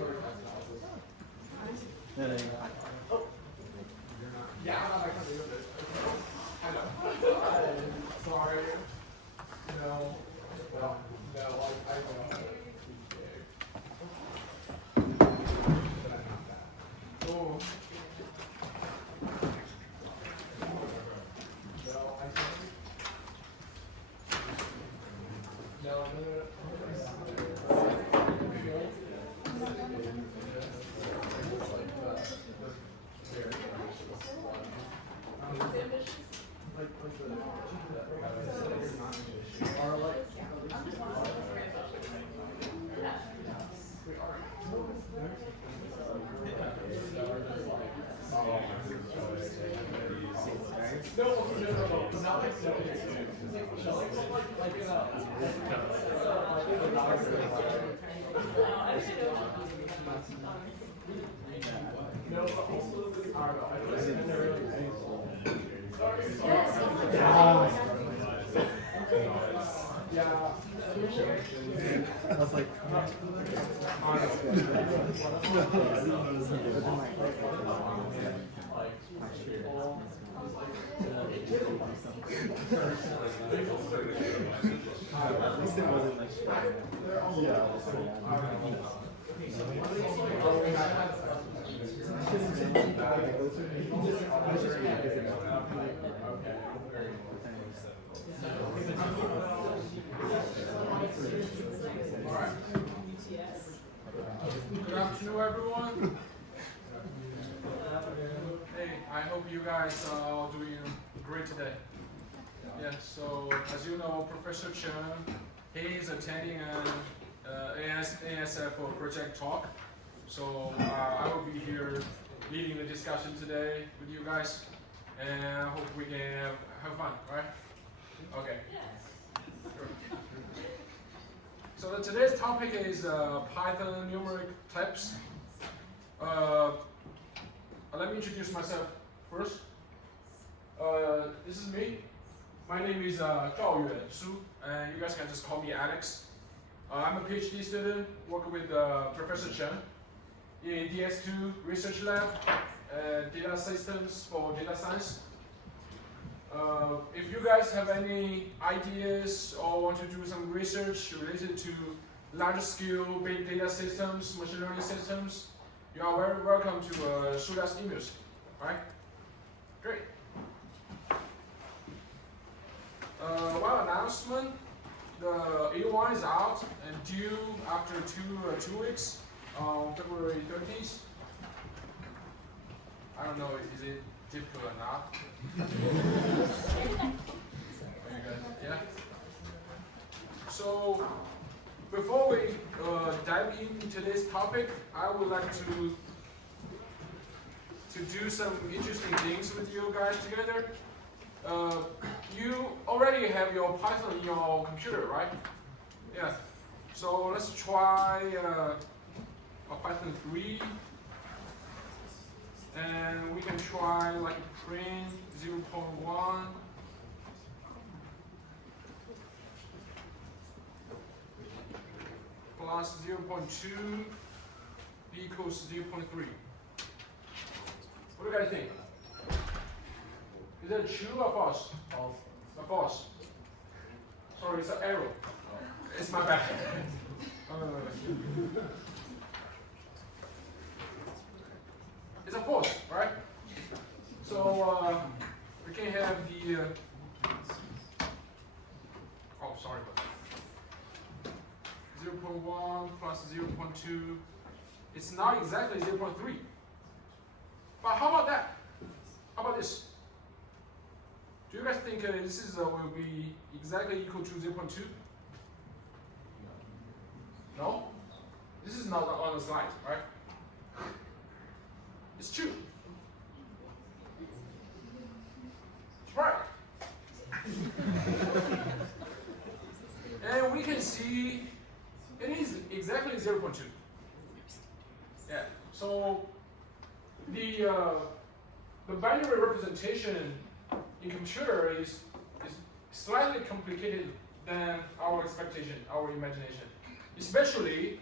Yeah, I know. Sorry. No. Well, no, I know. But I'm not that. Oh. No, I think. No. I was like, good afternoon, everyone. Hey, I hope you guys are all doing great today. Yeah, so as you know, Professor Chen, he is attending an ASF project talk. So I will be here leading the discussion today with you guys, and I hope we can have fun, right? Okay. Sure. So today's topic is Python numeric types. Let me introduce myself first. This is me. My name is Zhao Yuan Su, and you guys can just call me Alex. I'm a PhD student working with Professor Chen in DS2 Research Lab, Data Systems for Data Science. If you guys have any ideas or want to do some research related to large-scale big data systems, machine learning systems, you are very welcome to shoot us emails. All right? Great. One announcement: the A1 is out and due after two weeks on February 13th. I don't know, is it difficult or not? Yeah. So before we dive into today's topic, I would like to do some interesting things with you guys together. You already have your Python in your computer, right? Yeah. So let's try a Python 3. And we can try like print 0.1 plus 0.2 equals 0.3. What do you guys think? Is that true or false? False. False. Sorry, it's an error. It's my bad. It's a false, right? So we can have the. Oh, sorry. 0.1 plus 0.2. It's not exactly 0.3. But how about that? How about this? Do you guys think this is will be exactly equal to 0.2? No? This is not on the slide, right? It's true. It's right. And we can see it is exactly 0.2. Yeah. So the binary representation in computer is slightly complicated than our expectation, our imagination. Especially,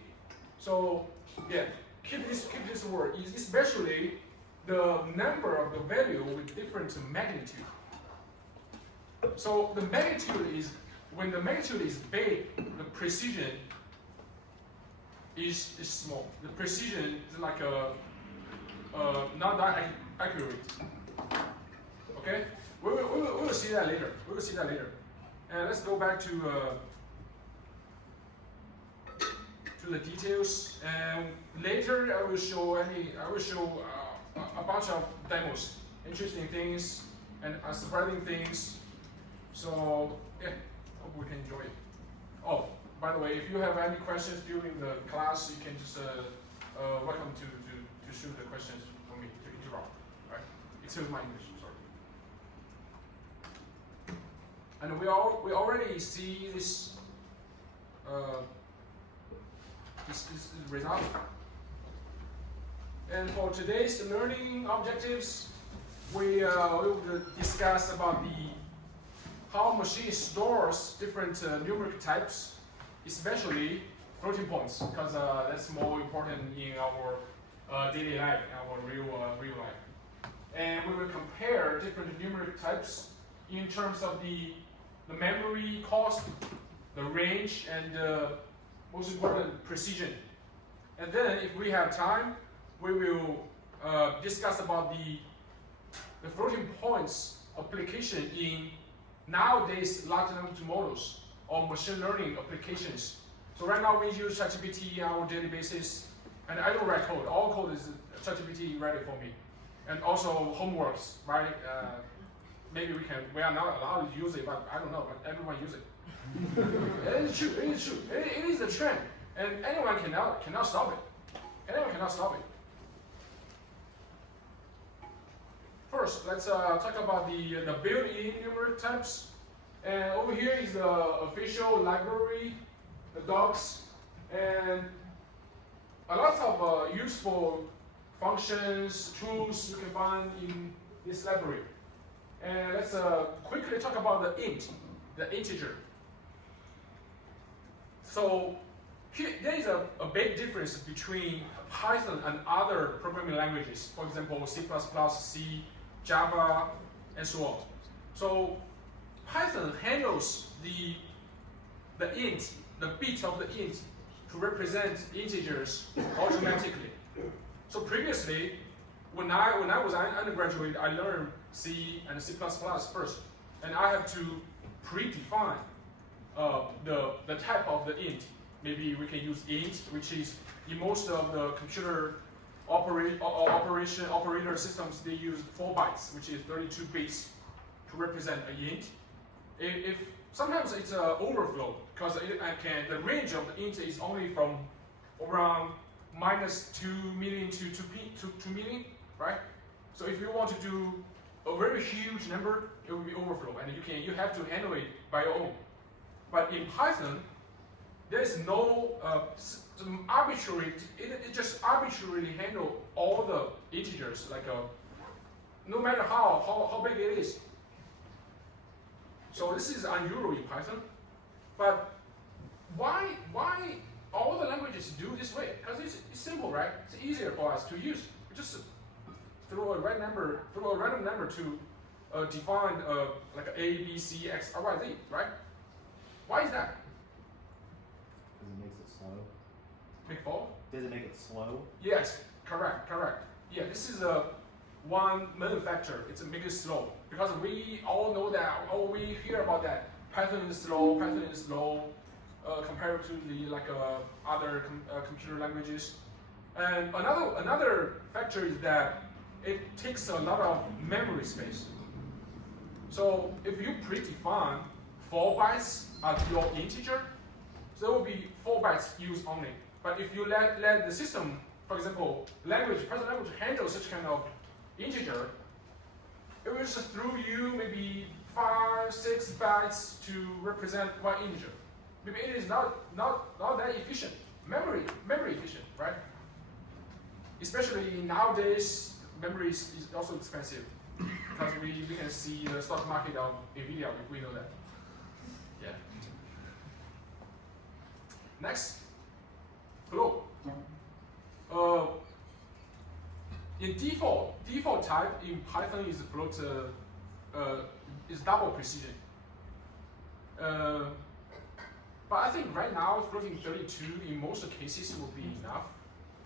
so yeah, keep this word, especially the number of the value with different magnitude. So the magnitude is, when the magnitude is big, the precision is small. The precision is like not that accurate. Okay, we will see that later. We will see that later. And let's go back to the details. And later I will show a bunch of demos, interesting things and surprising things. So yeah, hope we can enjoy it. Oh, by the way, if you have any questions during the class, you can just welcome to shoot the questions for me to interrupt. Right? Excuse my English, sorry. And we already see this this result. And for today's learning objectives, we will discuss about how machine stores different numeric types, especially floating points, because that's more important in our daily life, our real life. And we will compare different numeric types in terms of the memory cost, the range, and most important, precision. And then, if we have time, we will discuss about the floating points application in nowadays large language models or machine learning applications. So right now we use ChatGPT on our daily basis, and I don't write code. All code is ChatGPT write it for me, and also homeworks, right? Maybe we are not allowed to use it, but I don't know. But everyone uses it. It is true. It is true. It is the trend, and anyone cannot stop it. Anyone cannot stop it. First, let's talk about the built-in numeric types. And over here is the official library, the docs, and a lot of useful functions, tools you can find in this library. And let's quickly talk about the int, the integer. So here, there is a big difference between Python and other programming languages. For example, C++, C, Java, and so on. So Python handles the int, the bit of the int, to represent integers automatically. So previously, when I was an undergraduate, I learned C and C++ first, and I have to predefine the type of the int. Maybe we can use int, which is in most of the computer operator systems, they use 4 bytes, which is 32 bits, to represent a int. If sometimes it's an overflow, because the range of the int is only from around -2 million to 2 million, right? So if you want to do a very huge number, it will be overflow, and you have to handle it by your own. But in Python, there is no arbitrary. It just arbitrarily handle all the integers, like no matter how big it is. So this is unusual in Python. But why all the languages do this way? Because it's simple, right? It's easier for us to use. We just throw a random number to define like A, B, C, X, or Y, Z, right? Why is that? Because it makes it slow. Big fault? Does it make it slow? Yes, correct. Yeah, this is one main factor. It's make it slow, because we all know that. Oh, we hear about that. Python is slow. Compared to the other computer languages. And another factor is that it takes a lot of memory space. So if you predefine 4 bytes as your integer, so there will be 4 bytes used only. But if you let the system, for example, Python language handle such kind of integer, it will just throw you maybe 5, 6 bytes to represent one integer. Maybe it is not that efficient, memory efficient, right? Especially nowadays, memory is also expensive, because we can see the stock market of NVIDIA, we know that. Yeah. Next, flow. in default type in Python is float is double precision. But I think right now floating 32 in most cases will be enough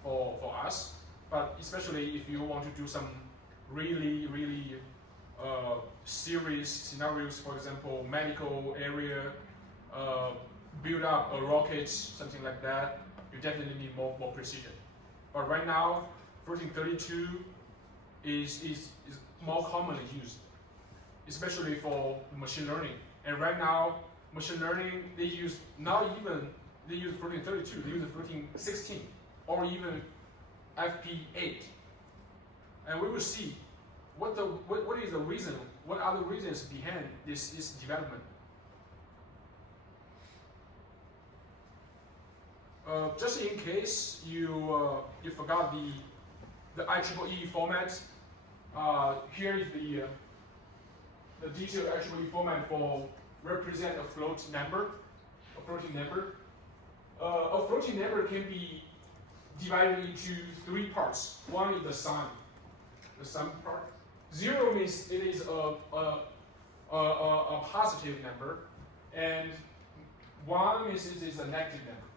for us. But especially if you want to do some really serious scenarios, for example, medical area, build up a rocket, something like that, you definitely need more precision. But right now, floating 32 is more commonly used, especially for machine learning. And right now, machine learning, they use floating 32, they use floating 16, or even FP8. And we will see what is the reason, what are the reasons behind this development. Just in case you forgot the IEEE format, here is the detailed IEEE format for represent a floating number. A floating number can be divided into three parts. One is the sum part. 0 means it is a positive number, and 1 means it is a negative number,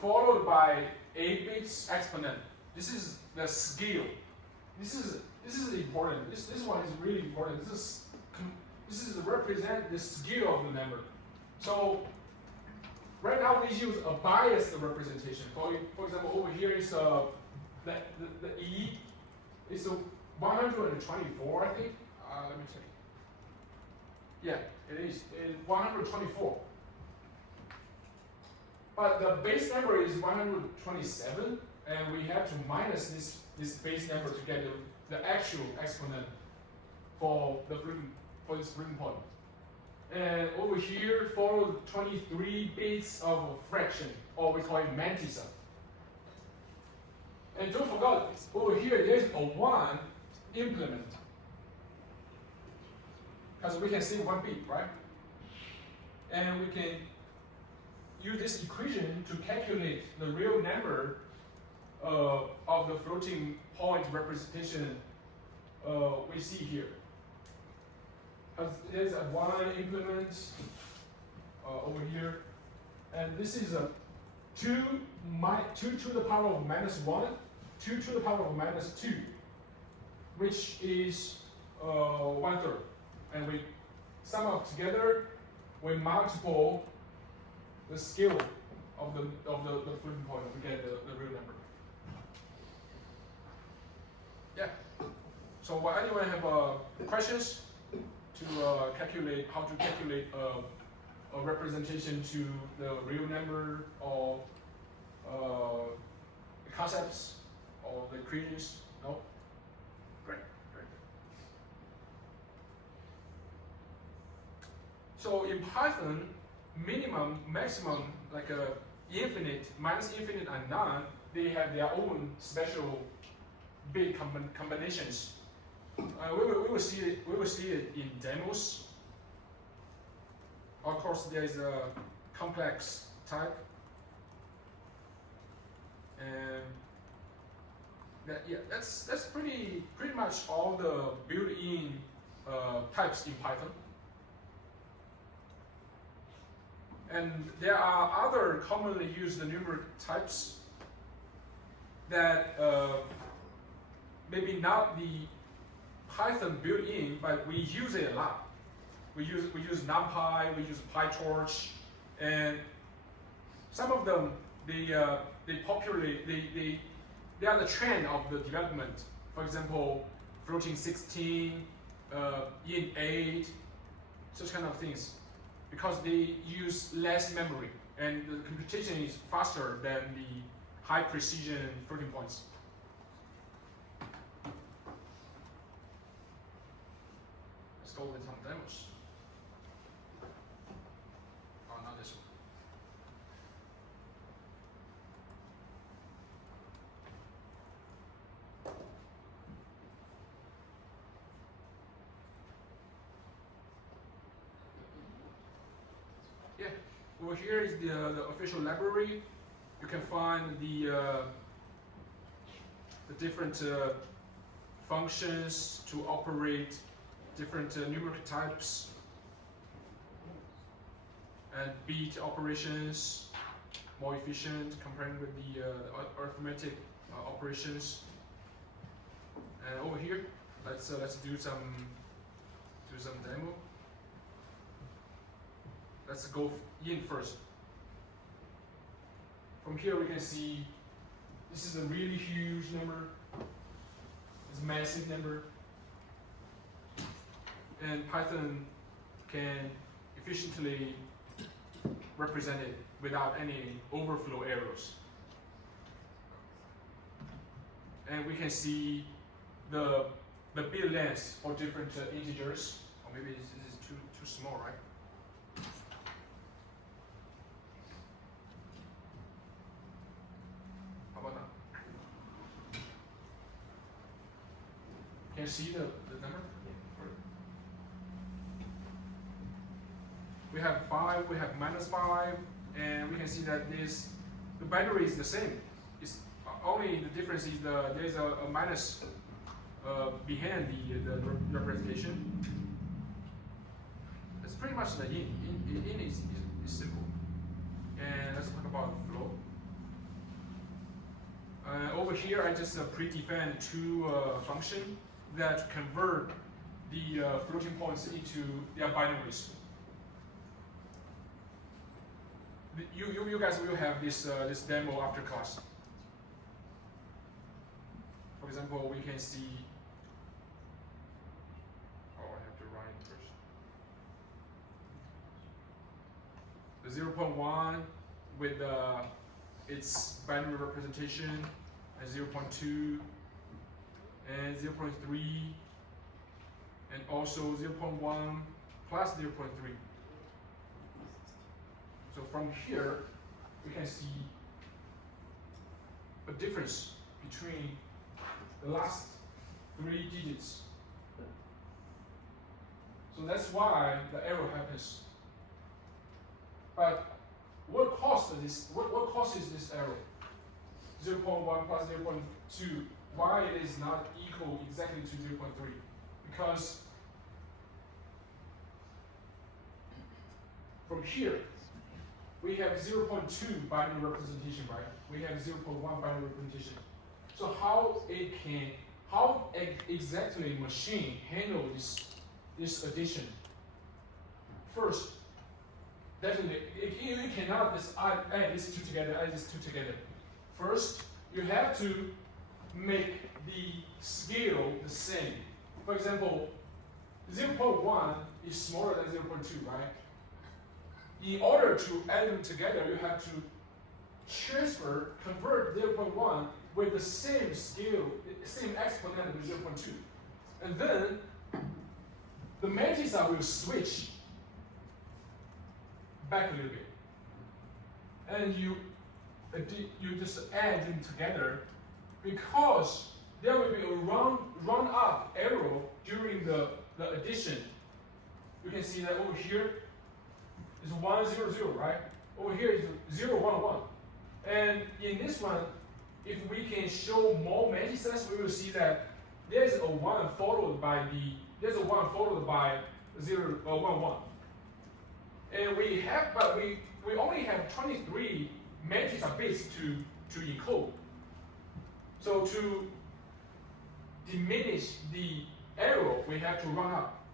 followed by a bits exponent. This is the scale. This is important. This one is really important. This is represent the scale of the number. So right now we use a biased representation. For example, over here is the E is 124, I think. Let me check. Yeah, it is 124. But the base number is 127, and we have to minus this base number to get the actual exponent for this floating point. And over here, follow 23 bits of a fraction, or we call it mantissa. And don't forget, over here there's a 1 implement, because we can see 1 bit, right? And we can use this equation to calculate the real number of the floating point representation we see here. There's a 1 implement over here, and this is a 2 to the power of minus 1, 2 to the power of minus 2, which is 1/3. And we sum up together, we multiple the scale of the floating point to get the real number. Yeah. So anyone have questions to calculate how to calculate a representation to the real number, or the concepts or the equations? No? Great. So in Python, minimum, maximum, like infinite, minus infinite, and none, they have their own special big combinations. We will see it in demos. Of course, there is a complex type, and that's pretty much all the built-in types in Python. And there are other commonly used numeric types that maybe not the Python built-in, but we use it a lot. We use NumPy, we use PyTorch, and some of them they are the trend of the development. For example, floating 16, int8, such kind of things, because they use less memory and the computation is faster than the high precision floating points. Let's go with some demos. Oh, not this one. Yeah, over here is the official library. You can find the the different functions to operate different numeric types and beat operations more efficient comparing with the arithmetic operations. And over here, let's do some demo. Let's go in first. From here we can see this is a really huge number. It's a massive number. And Python can efficiently represent it without any overflow errors. And we can see the bit length for different integers. Or maybe this is too small, right? How about now? Can you see the number? We have 5, we have -5, and we can see that the binary is the same. It's only the difference is there's a minus behind the representation. It's pretty much the in is simple. And let's talk about flow. Over here, I just predefined two functions that convert the floating points into their binaries. You guys will have this demo after class. For example, we can see. Oh, I have to write first. The 0.1 with its binary representation, and 0.2, and 0.3, and also 0.1 plus 0.3. So from here, we can see a difference between the last 3 digits. So that's why the error happens. But what causes this error? 0.1 plus 0.2. Why it is not equal exactly to 0.3? Because from here, we have 0.2 binary representation, right? We have 0.1 binary representation. So how exactly machine handle this addition? First, definitely you cannot just add these two together. First, you have to make the scale the same. For example, 0.1 is smaller than 0.2, right? In order to add them together, you have to convert 0.1 with the same scale, same exponent with 0.2. And then the matrices will switch back a little bit. And you just add them together because there will be a run up arrow during the addition. You can see that over here is 1, 0, 0, right? Over here is 0, 1, 1. And in this one, if we can show more matrices, we will see that there's a 1 followed by 0, 1, 1. And we only have 23 matrix bits to encode. So to diminish the error, we have to run up.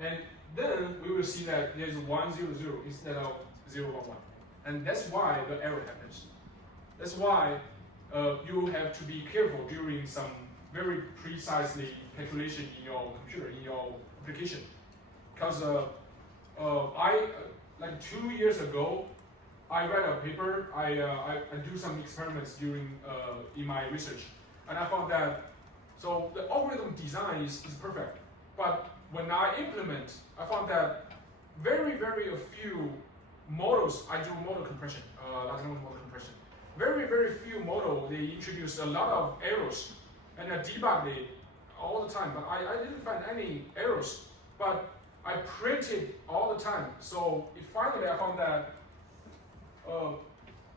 And then we will see that there's 1, 0, 0 instead of 0, 1, 1. And that's why the error happens. That's why you have to be careful during some very precisely calculation in your computer, in your application. Because like 2 years ago, I read a paper. I do some experiments during in my research, and I found that so the algorithm design is perfect, but when I implement, I found that very a few models. I do model compression, large language model compression. Very few models they introduce a lot of errors, and I debug it all the time. But I didn't find any errors. But I printed all the time. So finally I found that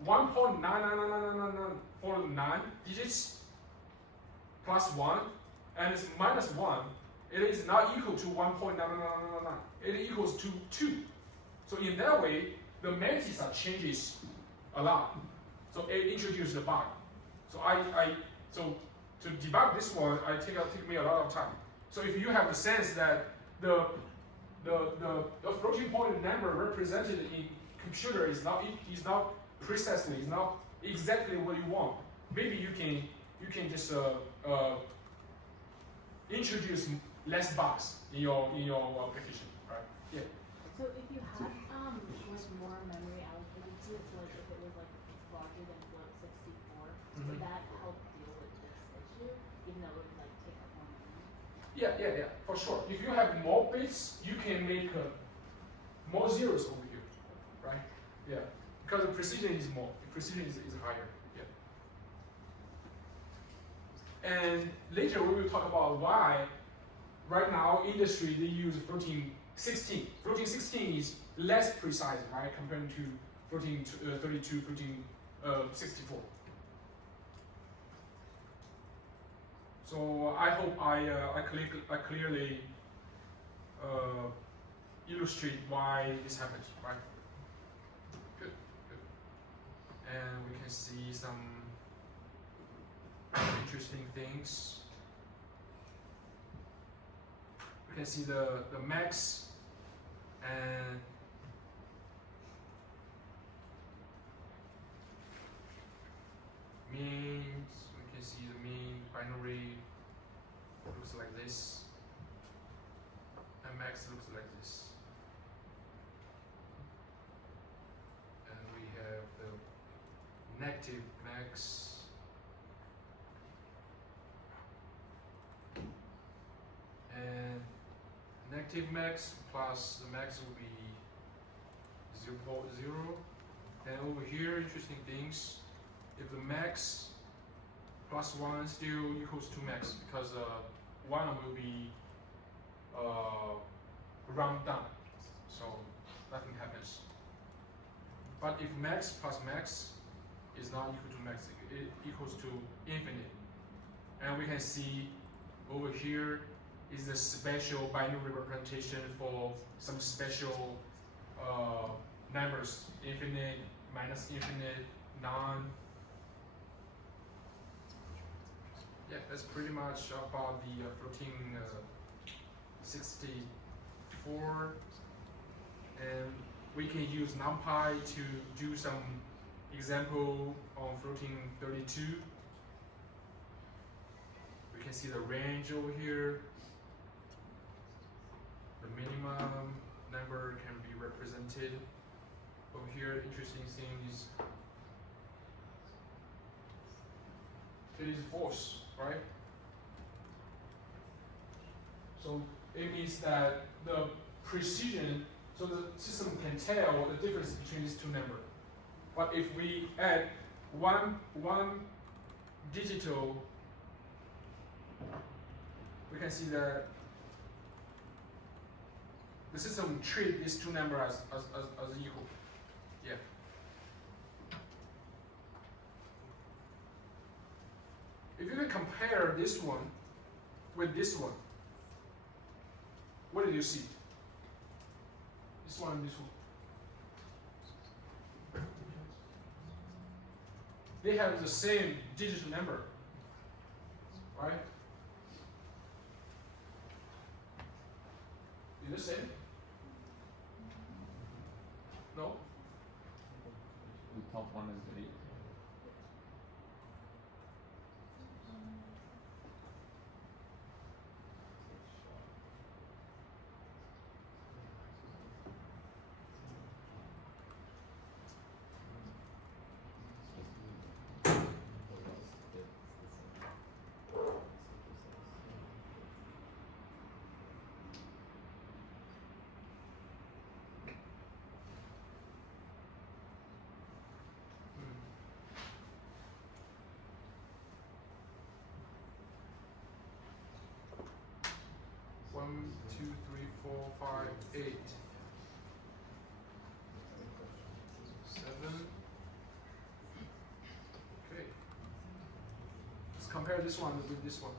1.99999 for 9 digits plus 1 and it's minus 1, it is not equal to 1.9999. It equals to 2. So in that way, the mantis changes a lot. So it introduces a bug. So so to debug this one, it take me a lot of time. So if you have the sense that the floating point number represented in computer is not precisely, is not exactly what you want, maybe you can just introduce less bugs in your application, right? Yeah. So if you had like more memory allocated to it, so like if it was like larger than float 64, would that help deal with this issue, even though it would like take up more memory? Yeah, for sure. If you have more bits, you can make more zeros over here, right? Yeah, because the precision is more. The precision is higher. Yeah. And later we will talk about why. Right now, industry they use floating 16. Floating 16 is less precise, right, compared to floating 32, floating 64. So I hope I clearly illustrate why this happens, right? Good. And we can see some interesting things. We can see the max and means. We can see the mean binary looks like this, and max looks like this. And we have the negative max. And negative max plus the max will be 0.0. And over here, interesting things. If the max plus 1 still equals to max, because 1 will be round down, so nothing happens. But if max plus max is not equal to max, it equals to infinite. And we can see over here is the special binary representation for some special numbers, infinite, minus infinite, none. Yeah, that's pretty much about the floating 64. And we can use NumPy to do some example on floating 32. We can see the range over here. The minimum number can be represented. Over here, interesting thing is it is false, right? So it means that the precision, so the system can tell the difference between these two numbers. But if we add one digital, we can see that the system treat these two numbers as equal. Yeah. If you can compare this one with this one, what did you see? This one and this one. They have the same digital number, right? Is the same? No? The top one is 8. One, two, three, four, five, 8, 7. Okay. Let's compare this one with this one.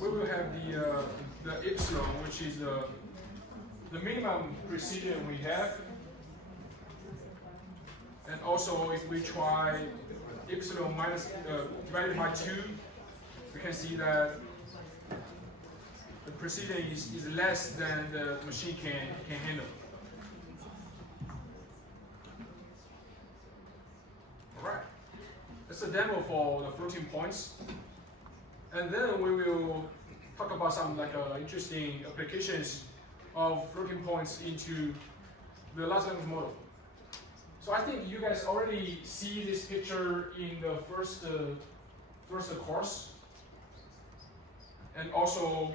We will have the epsilon, which is the minimum precision we have. And also, if we try epsilon minus divided by 2, we can see that the precision is less than the machine can handle. Alright, that's a demo for the floating points. And then we will talk about some interesting applications of floating points into the large language model. So I think you guys already see this picture in the first course, and also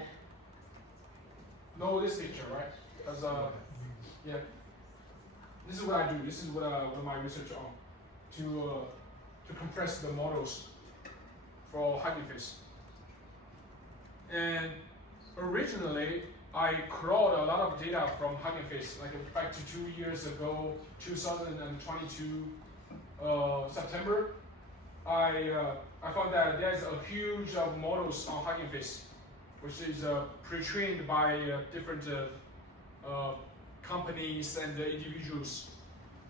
know this picture, right? Because yeah, this is what I do. This is what my research on to compress the models for Hugging Face. And originally, I crawled a lot of data from Hugging Face, back to 2 years ago, 2022 September. I found that there's a huge of models on Hugging Face, which is pre-trained by different companies and individuals.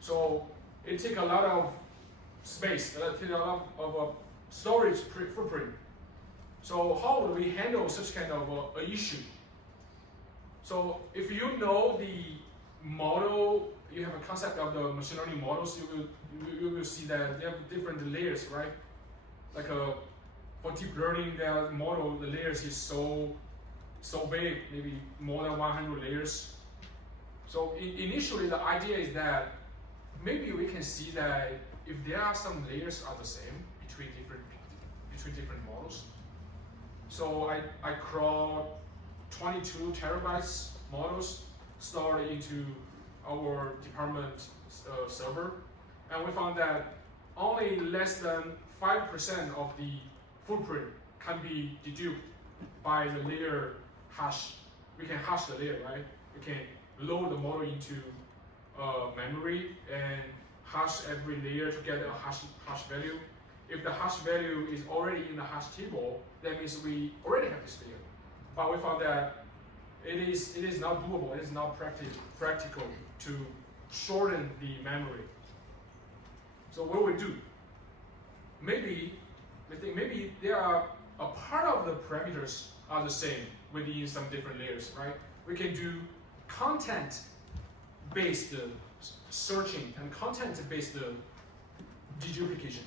So it takes a lot of space, it takes a lot of storage footprint. So how do we handle such kind of issue? So if you know the model, you have a concept of the machine learning models, you will see that they have different layers, right? For deep learning, the model, the layers is so big, maybe more than 100 layers. So initially, the idea is that maybe we can see that if there are some layers are the same between different models. So I crawled 22 terabytes models stored into our department server, and we found that only less than 5% of the footprint can be deduced by the layer hash. We can hash the layer, right? We can load the model into memory and hash every layer to get a hash value. If the hash value is already in the hash table, that means we already have this layer. But we found that it is not doable, it is not practical to shorten the memory. So what we do? Maybe there are a part of the parameters are the same within some different layers, right? We can do content-based searching and content-based deduplication.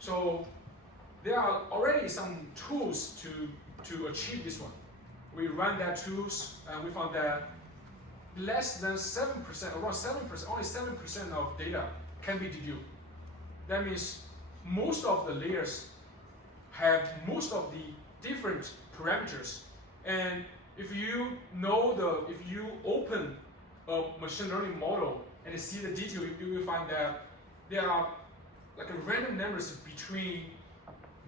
So there are already some tools to achieve this one. We ran that tools and we found that less than 7%, around 7%, only 7% of data can be deduced. That means most of the layers have most of the different parameters. And if you open a machine learning model and see the detail, you will find that there are random numbers between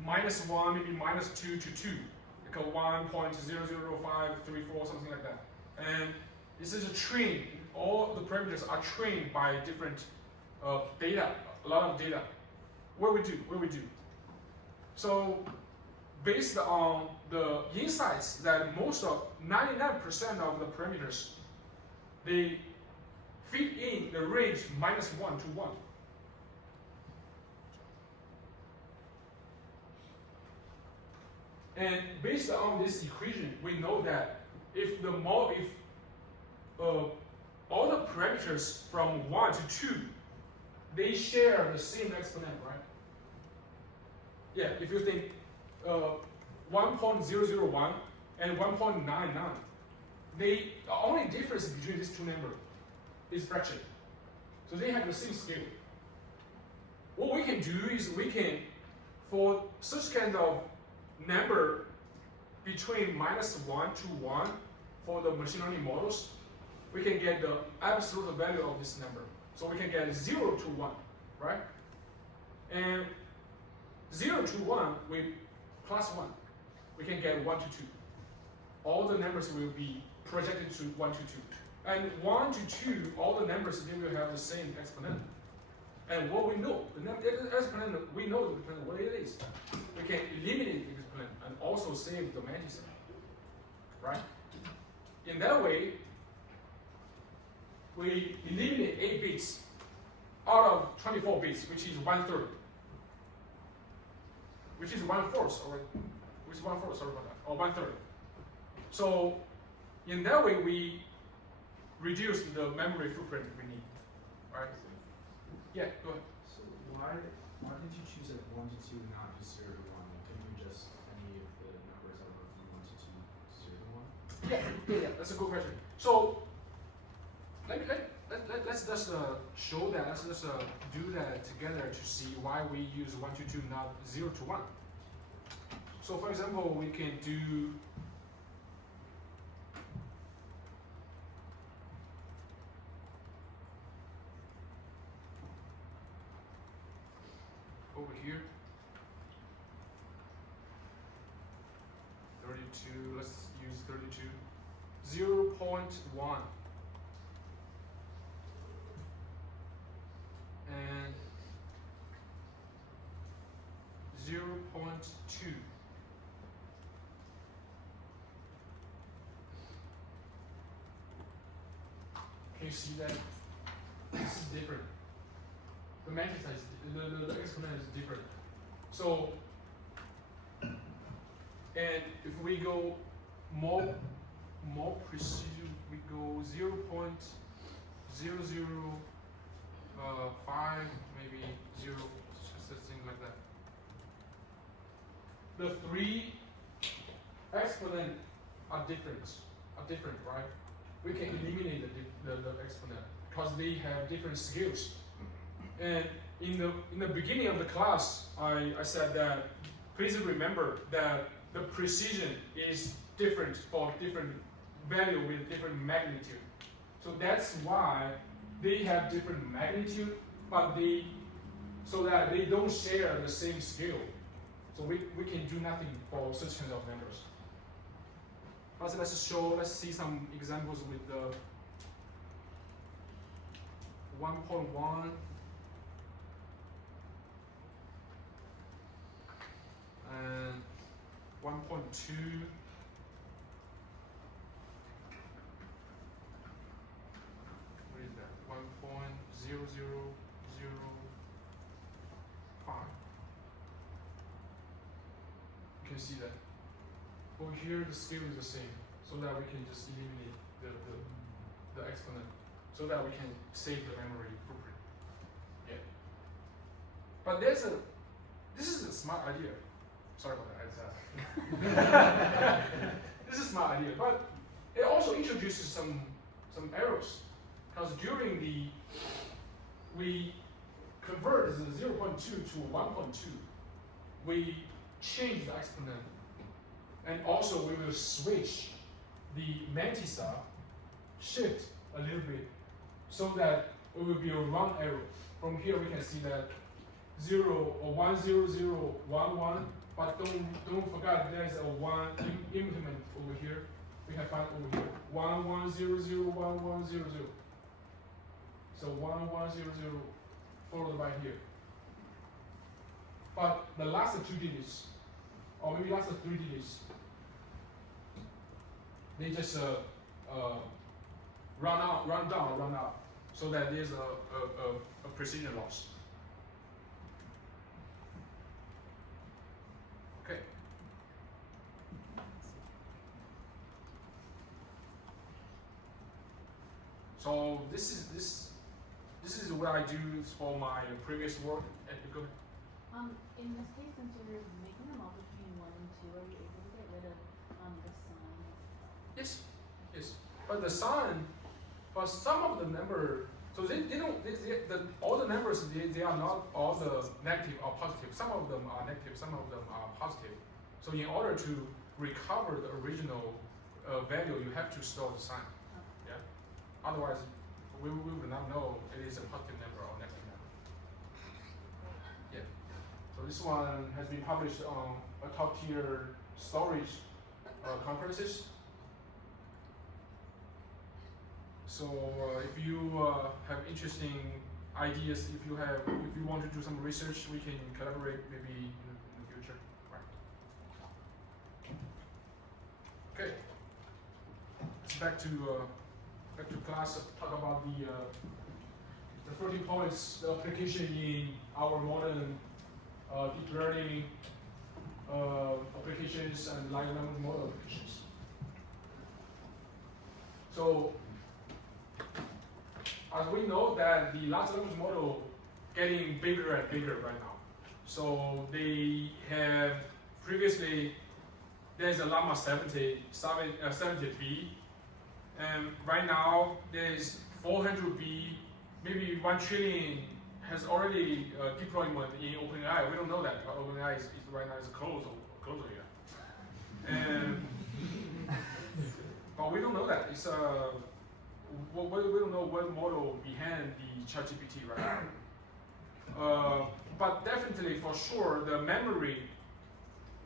-1, maybe -2 to 2, like a 1.000534, something like that. And this is a train. All the parameters are trained by different data, a lot of data. What we do? So based on the insights that 99% of the parameters, they fit in the range -1 to 1. And based on this equation, we know that if all the parameters from 1 to 2, they share the same exponent, right? Yeah, if you think 1.001 and 1.99, the only difference between these two numbers is fraction. So they have the same scale. What we can do is we can, for such kind of number between -1 to 1 for the machine learning models, we can get the absolute value of this number. So we can get 0 to 1, right? And 0 to 1 with +1, we can get 1 to 2. All the numbers will be projected to 1 to 2. And 1 to 2, all the numbers, they will have the same exponent. And what we know, the exponent, we know the exponent, what it is. We can eliminate the exponent and also save the mantis, right? In that way, we eliminate 8 bits out of 24 bits, which is 1/3. Which is 1/4, or which is 1/4, sorry about that, or 1/3. So in that way, we reduce the memory footprint we need, right? Yeah, go ahead. So why did you choose like 1 to 2, not just 0 to 1? Couldn't you just any of the numbers that were from 1 to 2, 0 to 1? Yeah, that's a good question. So let's just show that. Let's just do that together to see why we use 1 to 2, not 0 to 1. So for example, we can do over here 32. Let's use 32. 0.1 and 0.2. Can you see that? This is different. The matrix size, the exponent is different. So, and if we go more precision, we go 0.005, maybe 0, something like that. The 3 exponents are different, right? We can eliminate the exponent because they have different scales. And in the beginning of the class, I said that please remember that the precision is different for different value with different magnitude. So that's why they have different magnitude, but so that they don't share the same scale. So we can do nothing for such kind of numbers. But let's see some examples with the 1.1 and 1.2. What is that? 1.0005. You can see that. Over here, the scale is the same, so that we can just eliminate the exponent, so that we can save the memory footprint. Yeah. But this is a smart idea. Sorry about that. This is a smart idea, but it also introduces some errors, because during we convert the 0.2 to 1.2, we change the exponent. And also we will switch the mantissa shift a little bit so that it will be a round arrow. From here we can see that 0 or 10011, but don't forget there is a 1 increment over here. We can find over here 11001100. So 1100 followed by here. But the last 2 digits, or maybe last 3 digits, they just run out, so that there's a precision loss. Okay. So this is what I do for my previous work at Google. In this case, since you're making them all between 1 and 2, are you able to get rid of the sign? Yes, yes. But the sign, but some of the number, so they don't, all the numbers, they are not all the negative or positive. Some of them are negative, some of them are positive. So in order to recover the original value, you have to store the sign. Yeah. Otherwise, we will not know it is a positive number or negative number. Yeah. So this one has been published on a top tier storage conferences. So if you have interesting ideas, if you want to do some research, we can collaborate maybe in the future. Right. Okay. Let's back to class. Talk about the 30 points, the application in our modern deep learning applications and large language model applications. So, as we know that the large language model getting bigger and bigger right now. So they have previously, there's a Llama 70B, and right now there's 400B, maybe 1 trillion has already deployment in OpenAI. We don't know that because OpenAI is right now is closed yet. And but we don't know that. It's we don't know what model behind the ChatGPT right now. But definitely, for sure, the memory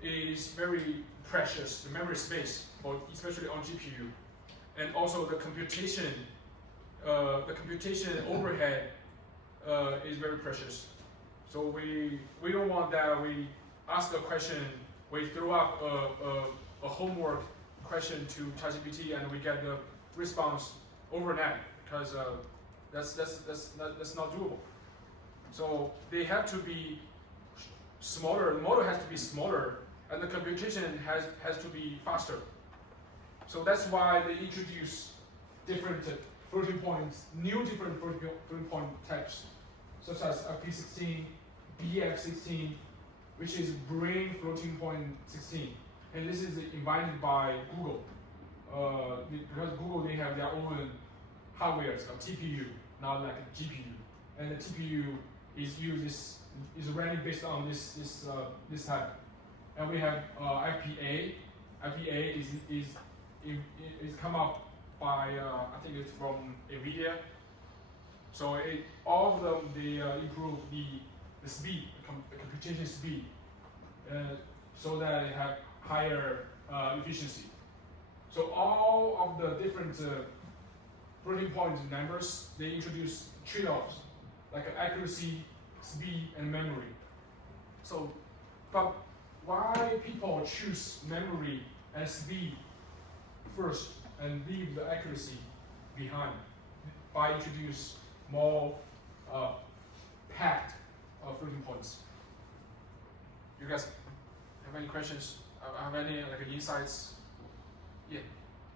is very precious. The memory space, especially on GPU, and also the computation overhead is very precious. So we don't want that we ask a question, we throw up a homework question to ChatGPT and we get the response overnight, because that's not doable. So they have to be smaller. The model has to be smaller, and the computation has to be faster. So that's why they introduce different floating points, different floating point types, such as P16, BF16, which is Brain Floating Point 16, and this is invented by Google. Because Google, they have their own hardware, a TPU, not like a GPU, and the TPU is running based on this type. And we have FPA. FPA is come up by I think it's from NVIDIA. So all of them they improve the speed, the computation speed, so that they have higher efficiency. So all of the different floating point numbers, they introduce trade-offs like accuracy, speed, and memory. So, but why people choose memory and speed first and leave the accuracy behind by introduce more packed floating points? You guys have any questions? Have any insights? Yeah.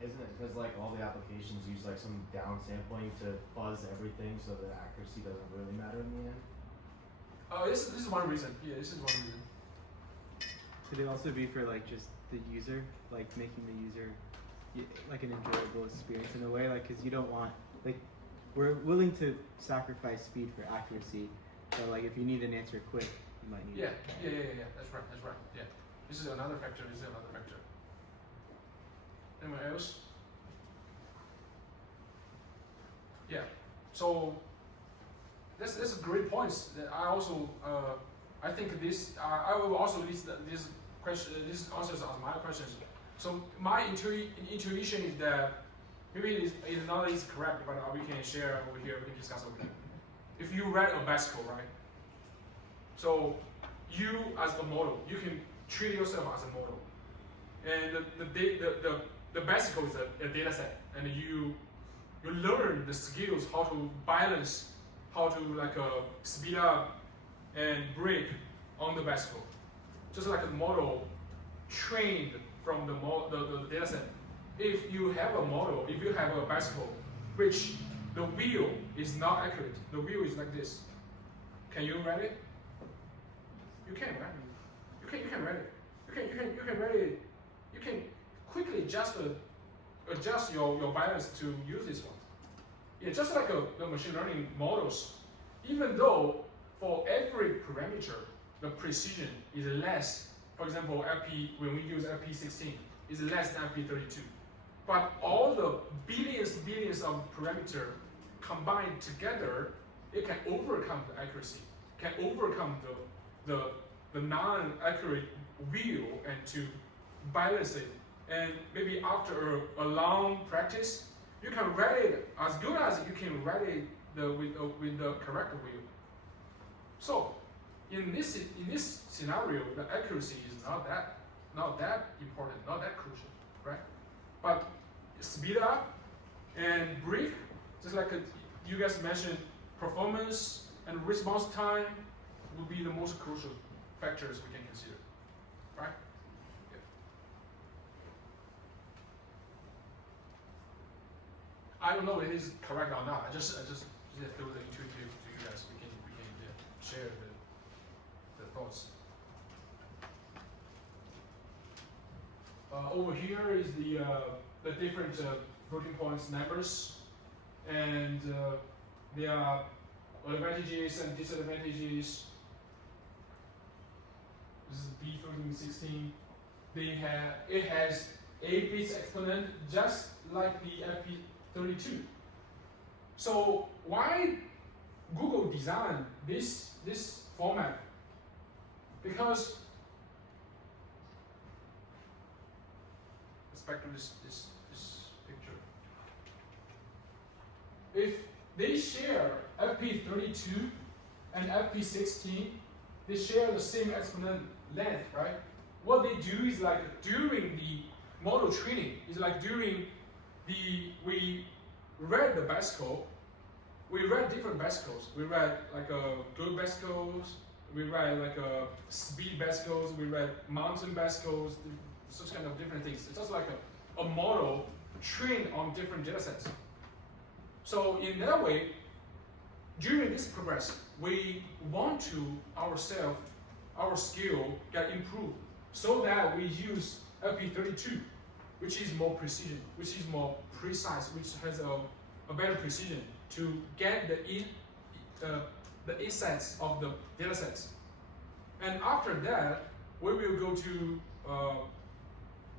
Isn't it because like all the applications use like some downsampling to fuzz everything so that accuracy doesn't really matter in the end? This is one reason. Yeah, this is one reason. Could it also be for like just the user, like making the user like an enjoyable experience in a way, like because you don't want like we're willing to sacrifice speed for accuracy, so like if you need an answer quick, you might need. Yeah. That's right. Yeah, this is another factor. Anyone else? Yeah. So that's great points. That I also I think this I will also list this question. These answers are my questions. So my intuition is that maybe it's not is correct, but we can share over here. We can discuss over here. If you write a bicycle, right? So you as a model, you can treat yourself as a model, and the bicycle is a data set, and you learn the skills how to balance, how to speed up and brake on the bicycle, just like a model trained from the data set. If you have a model, if you have a bicycle, which the wheel is not accurate, the wheel is like this. Can you write it? You can, right? You can write it. You can write it. You can quickly adjust your balance to use this one. Yeah, just like the machine learning models, even though for every parameter the precision is less. For example, when we use FP16 is less than FP32, but all the billions of parameters combined together, it can overcome the accuracy, can overcome the non-accurate view and to balance it. And maybe after a long practice, you can write it as good as you can write it with the correct view. So in this scenario, the accuracy is not that important, not that crucial, right? But speed up and break, just like you guys mentioned, performance and response time will be the most crucial factors we can consider, right? Yeah. I don't know if it is correct or not. I just threw the intuitive to you guys. We can share the thoughts. Over here is the different floating points numbers, and there are advantages and disadvantages. This is B1316. It has 8 bits exponent, just like the FP32. So why Google designed this format? Because let's back to this picture. If they share FP32 and FP16, they share the same exponent length, right? What they do is like during the model training, is like during we read the best code, we read different best codes. We read like a good best codes, we read like a speed best codes, we read mountain best codes, such kind of different things. It's just like a model trained on different data sets. So in that way, during this progress, we want to our skill get improved so that we use FP32, which is more precision, which is more precise, which has a better precision to get the insights of the data sets. And after that, we will go to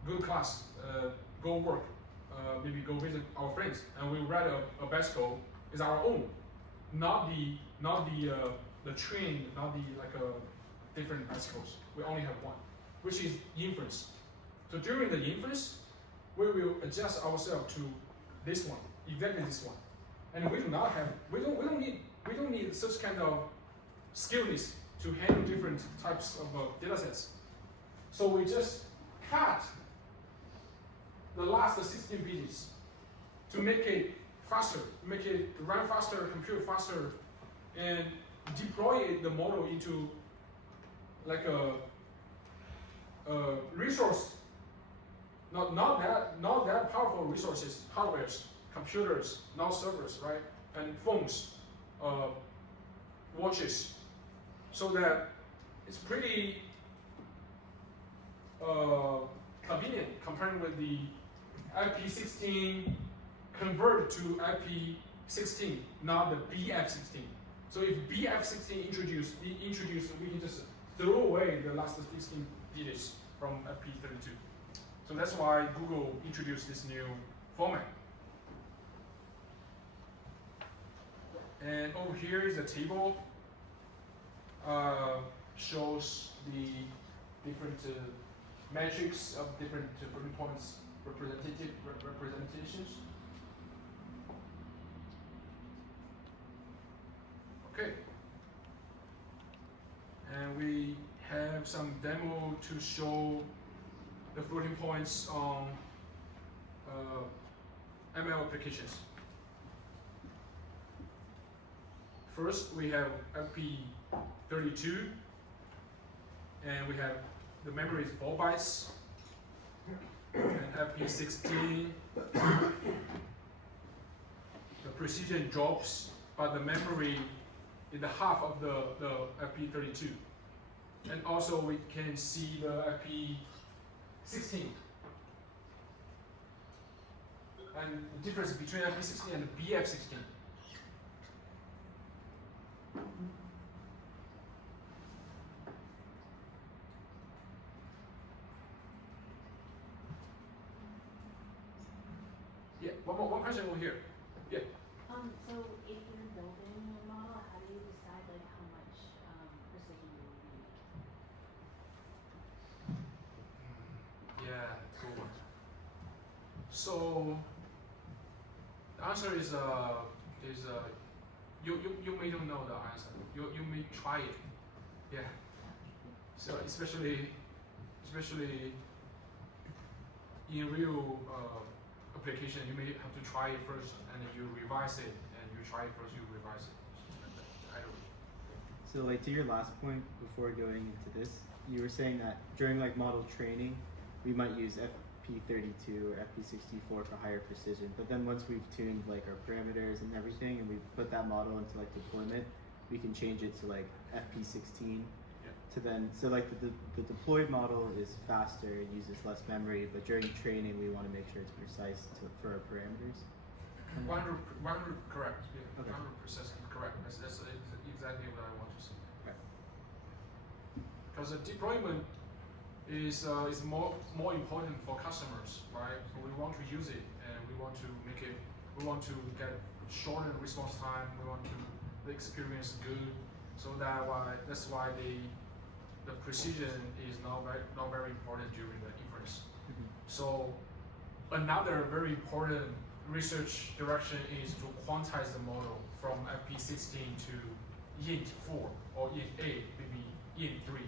good class, go work, maybe go visit our friends, and we'll write a best code is our own, not the trained, not the different best codes. We only have one, which is inference. So during the inference, we will adjust ourselves to this one, exactly this one, and we don't need such kind of skillness to handle different types of data sets. So we just cut the last 16 bits to make it faster, make it run faster, compute faster, and deploy the model into like a resource, not that powerful resources, hardwares, computers, not servers, right, and phones, watches, so that it's pretty convenient comparing with the IP16 convert to IP16, not the BF16. So if BF16 introduced, we can just throw away the last 16 digits from IP32. So that's why Google introduced this new format. And over here is a table, shows the different metrics of different floating points representations. Okay. And we have some demo to show the floating points on ML applications. First, we have FP32, and we have the memory is 4 bytes, and FP16, the precision drops, but the memory is the half of the FP32. And also we can see the FP16. And the difference between FP16 and BF16. Yeah, one question over here. Yeah. So if you're building a model, how do you decide like how much precision you need? Yeah, cool one. So the answer is you may don't know the answer. You may try it. Yeah. So especially in real application, you may have to try it first, and then you revise it, and you try it first, you revise it. I don't know. So like to your last point before going into this, you were saying that during like model training, we might use FP32 or FP64 for higher precision. But then once we've tuned like our parameters and everything, and we put that model into like deployment, we can change it to like FP16. To then, so like the deployed model is faster, it uses less memory, but during training we want to make sure it's precise for our parameters. 100 correct. Yeah, Okay. 100% correct. That's exactly what I want to say. Okay. Because the deployment is more important for customers, right? So we want to use it, and we want to make it. We want to get shorter response time. We want to the experience good. So that's why the precision is not very important during the inference. Mm-hmm. So another very important research direction is to quantize the model from FP16 to int4 or int8, maybe int3.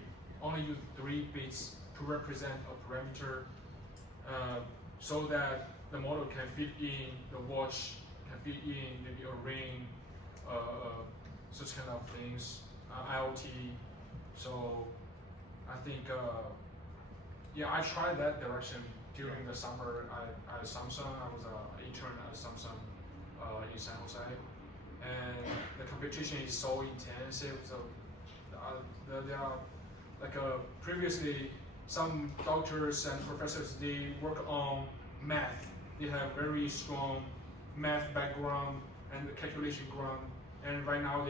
Only use 3 bits to represent a parameter, so that the model can fit in the watch, can fit in maybe a ring, such kind of things, IoT. So I think, yeah, I tried that direction during the summer at Samsung. I was an intern at Samsung in San Jose, and the competition is so intensive. So there are like previously some doctors and professors, they work on math. They have very strong math background and calculation ground, and right now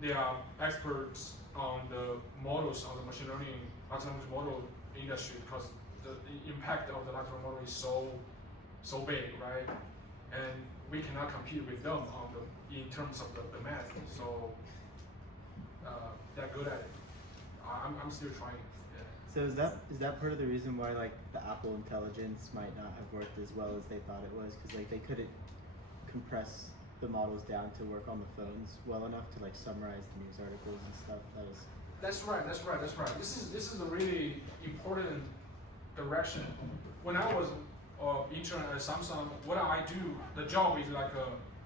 they are experts on the models, on the machine learning, large language model industry, because the impact of the large language model is so big, right? And we cannot compete with them in terms of the math. So they're good at it. I'm still trying. Yeah. So is that part of the reason why like the Apple Intelligence might not have worked as well as they thought it was? Because like they couldn't compress the models down to work on the phones well enough to like summarize the news articles and stuff. That's right. This is a really important direction. When I was intern at Samsung, what I do, the job is like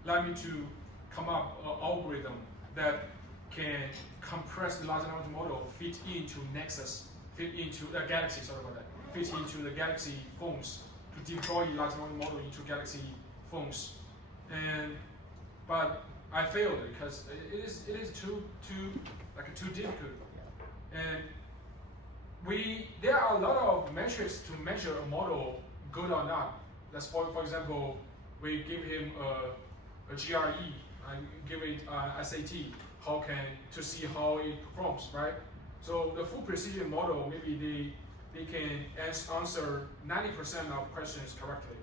allow me to come up an algorithm that can compress the large language model, fit into Nexus, fit into the Galaxy, fit into the Galaxy phones to deploy large language model into Galaxy phones, but I failed because it is too difficult, and there are a lot of metrics to measure a model good or not. That's for example, we give him a GRE and give it SAT, to see how it performs, right? So the full precision model, maybe they can answer 90% of questions correctly,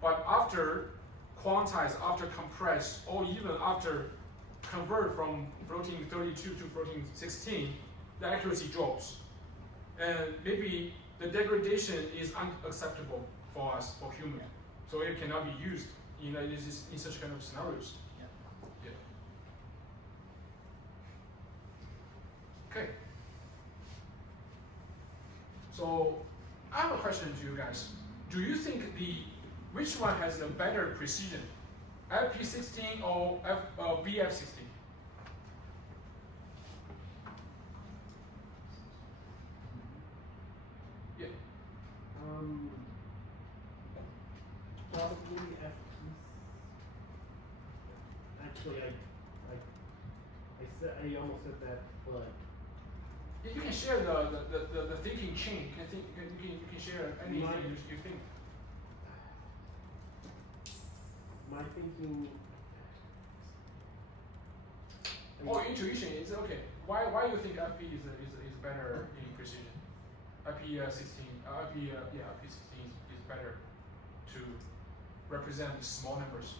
but after quantize, after compress, or even after convert from floating 32 to floating 16, the accuracy drops. And maybe the degradation is unacceptable for us, for humans. So it cannot be used in such kind of scenarios. Yeah. Okay. So I have a question to you guys. Do you think which one has the better precision, FP16 or BF16? Yeah. Probably FP. Actually, I almost said that, but You can share the thinking chain. You can share anything you think. My thinking. Or intuition is okay. Why you think FP is better in precision? FP 16 FP 16 is better to represent the small numbers.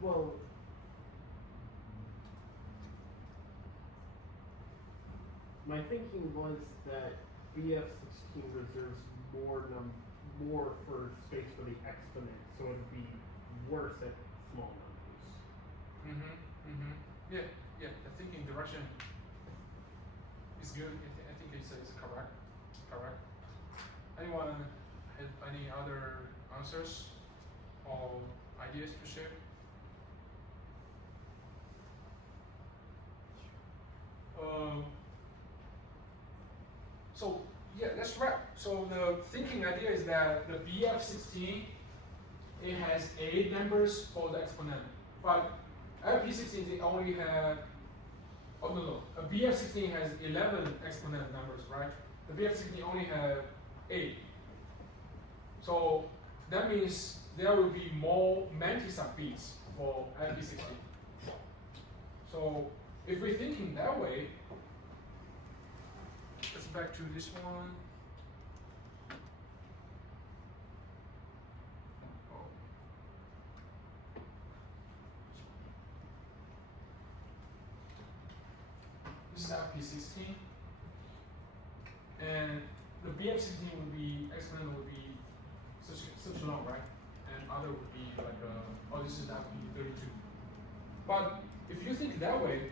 Well, my thinking was that BF16 reserves more for space for the exponent, so it'd be worse at small numbers. Yeah. The thinking direction is good. I think it's correct. Correct. Anyone have any other answers or ideas to share? So yeah, that's right. So the thinking idea is that the BF16 it has 8 numbers for the exponent, but FP16 it only have a BF16 has 11 exponent numbers, right? The BF16 only have 8. So that means there will be more multi-sub bits for FP16. So if we're thinking that way, let's back to this one. Oh. This is FP16, and the BF16 would be exponent would be such long, right? And other would be like oh, this is FP32. But if you think that way,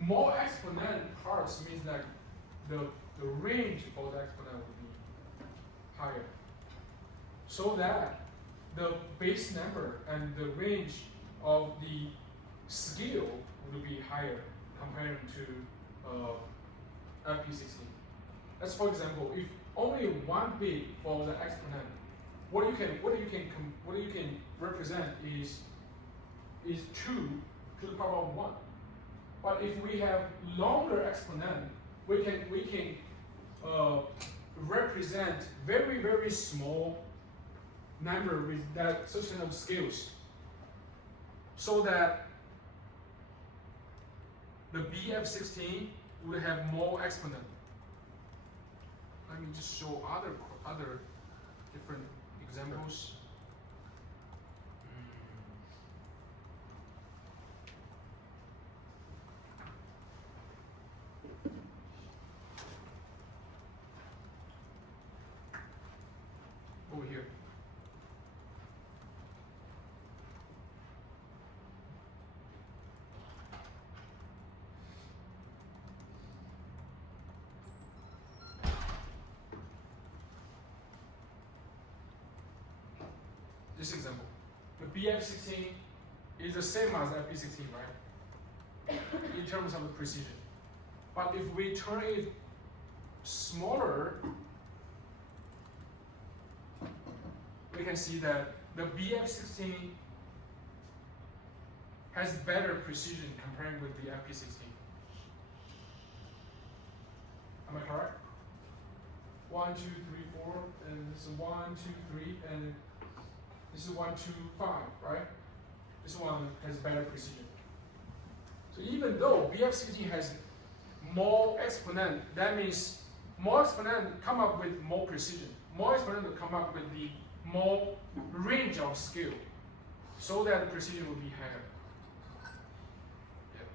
more exponent parts means that the range for the exponent would be higher. So that the base number and the range of the scale would be higher compared to FP16. As for example, if only 1 bit for the exponent, what you can represent is 2 to the power of 1. But if we have longer exponent, we can represent very small number with that such kind of scales, so that the BF16 would have more exponent. Let me just show other different examples. Over here. This example, the BF16 is the same as FP16, right? In terms of the precision. But if we turn it smaller, we can see that the BF16 has better precision compared with the FP16. Am I correct? 1, 2, 3, 4, and this is 1, 2, 3, and this is 1, 2, 5, right? This one has better precision. So even though BF16 has more exponent, that means more exponent come up with more precision. More exponent will come up with the more range of scale, so that the precision will be higher. Yeah.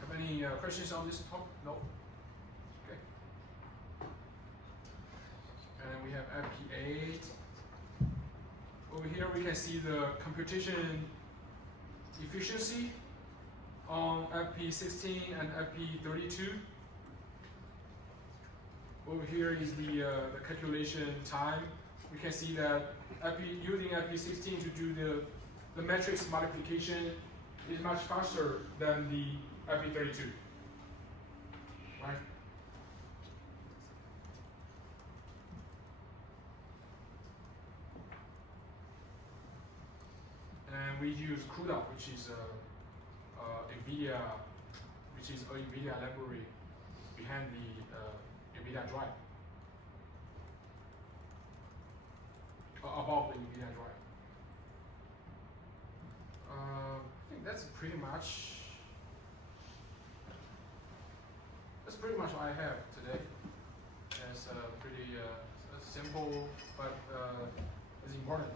Have any questions on this topic? No? Okay. And we have FP8. Over here we can see the computation efficiency on FP16 and FP32. Over here is the calculation time. We can see that using FP16 to do the matrix multiplication is much faster than the FP32. Right? we use CUDA, which is NVIDIA, which is a NVIDIA library behind the NVIDIA drive, above the NVIDIA drive. I think that's pretty much what I have today. It's pretty simple, but it's important.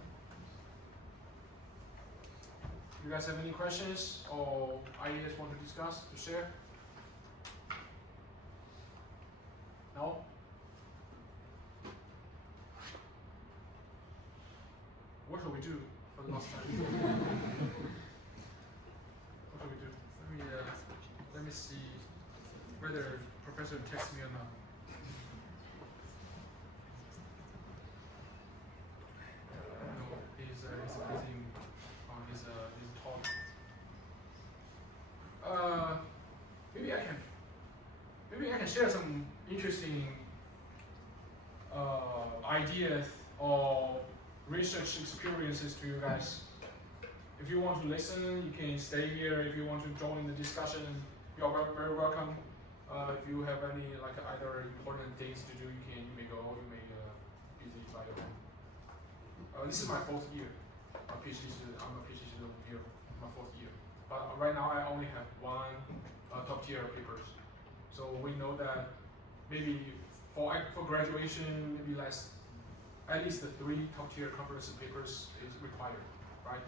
You guys have any questions or ideas want to discuss, to share? No? What shall we do for the last time? What shall we do? Let me see whether professor texts me or not. No, he's busy on his talk. Maybe I can share some interesting ideas or research experiences to you guys. If you want to listen, you can stay here. If you want to join the discussion, you are very welcome. If you have any either important things to do, you may go. You may busy by your own. This is my 4th year. I'm a PhD student here. My 4th year. But right now I only have 1 top tier papers. So we know that maybe for graduation, maybe at least the 3 top tier comprehensive papers is required, right?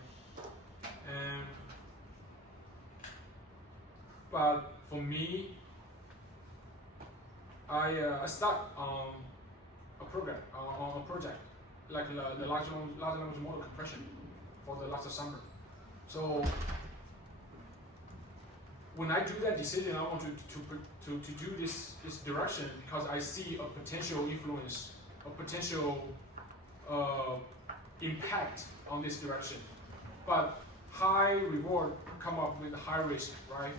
But for me, I start on a project like the large language model compression for the last summer. So when I do that decision, I want to do this direction because I see a potential influence, a potential impact on this direction. But high reward come up with high risk, right?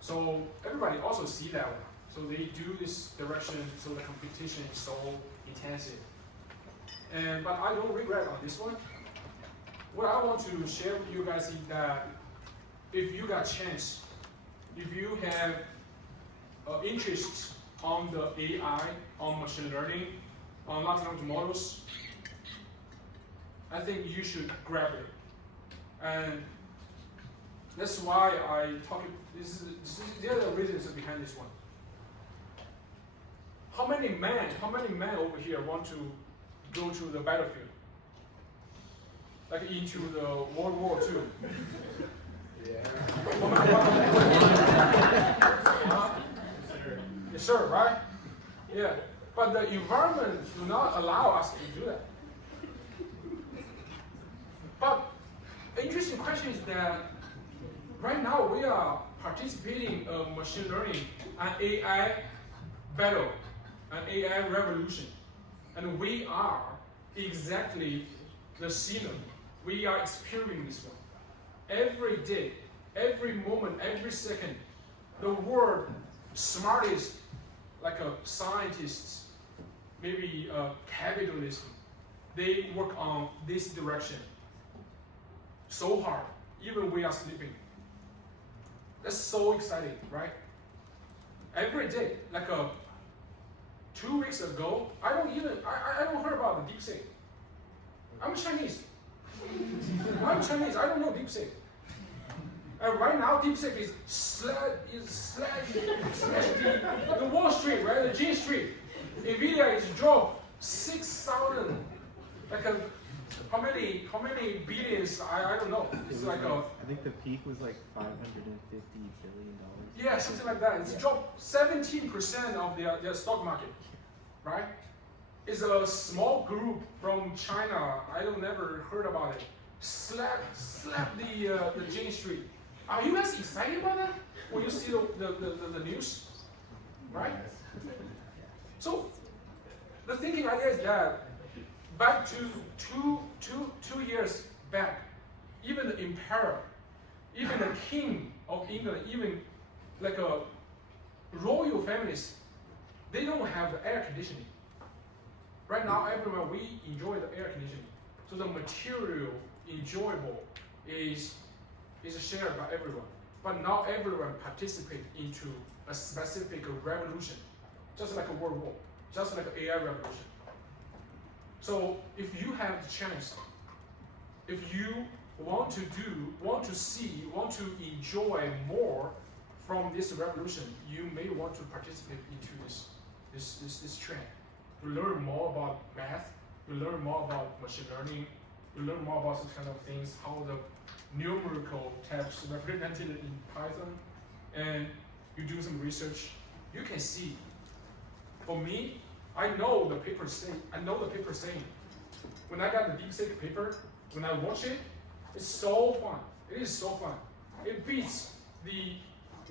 So everybody also see that one. So they do this direction, so the competition is so intensive. But I don't regret on this one. What I want to share with you guys is that if you got chance, if you have interest on the AI, on machine learning, on large language models, I think you should grab it. And that's why I talk. There are the reasons behind this one. How many men over here want to go to the battlefield? Like into the World War II? Yeah. Yes, sir, right? Yeah. But the environment do not allow us to do that. But the interesting question is that right now we are participating in machine learning and AI battle, an AI revolution. And we are exactly the scene. We are experiencing this one. Every day, every moment, every second, the world smartest, like scientists, maybe capitalism, they work on this direction so hard, even we are sleeping. That's so exciting, right? Every day, 2 weeks ago, I don't heard about the DeepSeek. I'm Chinese. I don't know DeepSeek. And right now, DeepSeek is slashing the Wall Street, right? The G Street. NVIDIA is dropped 6,000. How many billions? I don't know. It's I think the peak was like $550 billion. Yeah, something like that. It's dropped 17% of their stock market, right? It's a small group from China. I don't never heard about it. Slap the Jane Street. Are you guys excited about that when you see the news, right? So the thinking idea is that back to two years back, even the emperor, even the king of England, even royal families, they don't have air conditioning. Right now, everywhere we enjoy the air conditioning. So the material enjoyable is shared by everyone, but not everyone participates into a specific revolution, just like a world war, just like an AI revolution. So if you have the chance, if you want to enjoy more from this revolution, you may want to participate into this trend. To learn more about math, to learn more about machine learning, to learn more about such kind of things, how the numerical types represented in Python, and you do some research, you can see. For me, I know the paper saying. When I got the DeepSeek paper, when I watch it, it's so fun. It is so fun. It beats the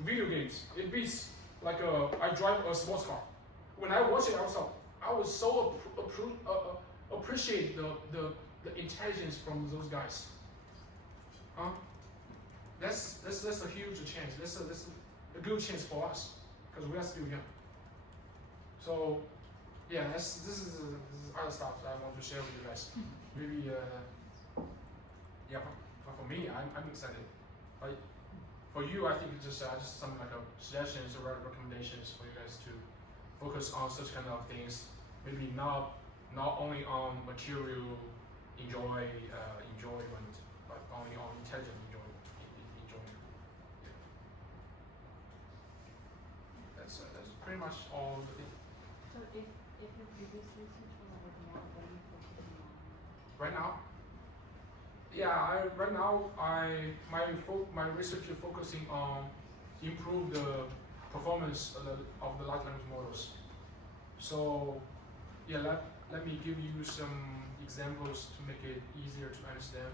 video games. It beats like I drive a sports car. When I watch it, I was so appreciate the intelligence from those guys. That's a huge chance. That's a good chance for us because we are still young. So yeah, this is other stuff that I want to share with you guys. Maybe yeah, but for me, I'm excited. But for you, I think just some like suggestions or recommendations for you guys to focus on such kind of things. Maybe not only on material enjoyment, but only on intelligent enjoyment. Yeah. That's pretty much all the things. So if your previous research was like more, what are you focusing on? Right now, yeah, my research is focusing on improve the performance of the large language models. So yeah, let me give you some examples to make it easier to understand.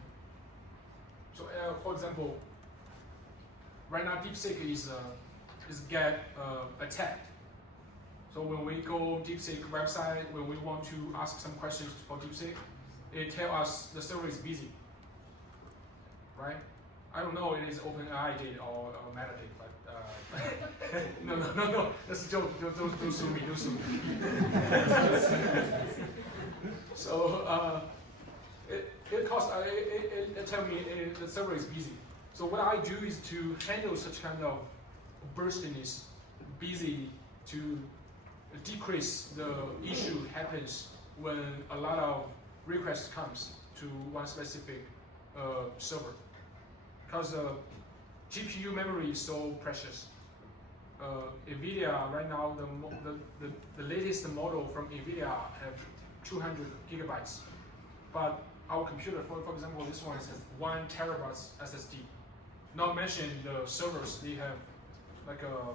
So for example, right now DeepSeek is get attacked. So when we go DeepSeek website, when we want to ask some questions for DeepSeek, it tells us the server is busy, right? I don't know it is OpenAI did or Meta did, but no, that's a joke. Don't sue me. So it tell me the server is busy. So what I do is to handle such kind of burstiness, busy, to decrease the issue happens when a lot of requests comes to one specific server. Because GPU memory is so precious. NVIDIA right now, the latest model from NVIDIA have 200 gigabytes, but our computer, for example, this one has 1 terabyte SSD. Not mention the servers, they have like a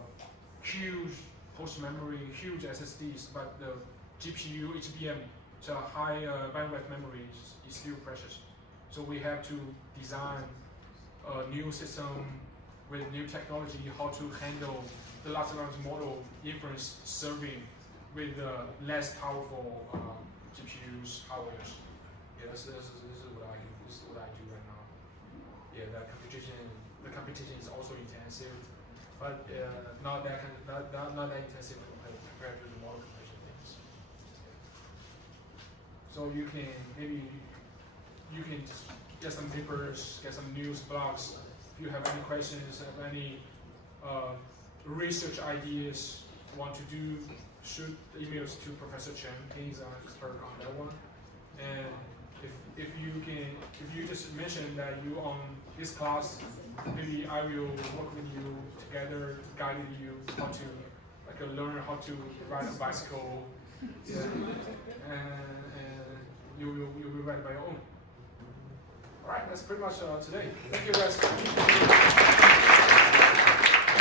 huge host memory, huge SSDs, but the GPU, HBM, so high bandwidth memory is still precious. So we have to design a new system with new technology, how to handle the large language model inference serving with less powerful GPUs, hardwares. Yeah, this is what I do right now. Yeah, the competition is also intensive, but not that intensive compared to the model compression things. So you can just get some papers, get some news blogs. If you have any questions, have any research ideas, want to do, shoot emails to Professor Chen. He's an expert on that one. And if you just mention that you on this class, maybe I will work with you together, guiding you how to learn how to ride a bicycle. Yeah. And you will ride by your own. All right, that's pretty much today. Thank you guys.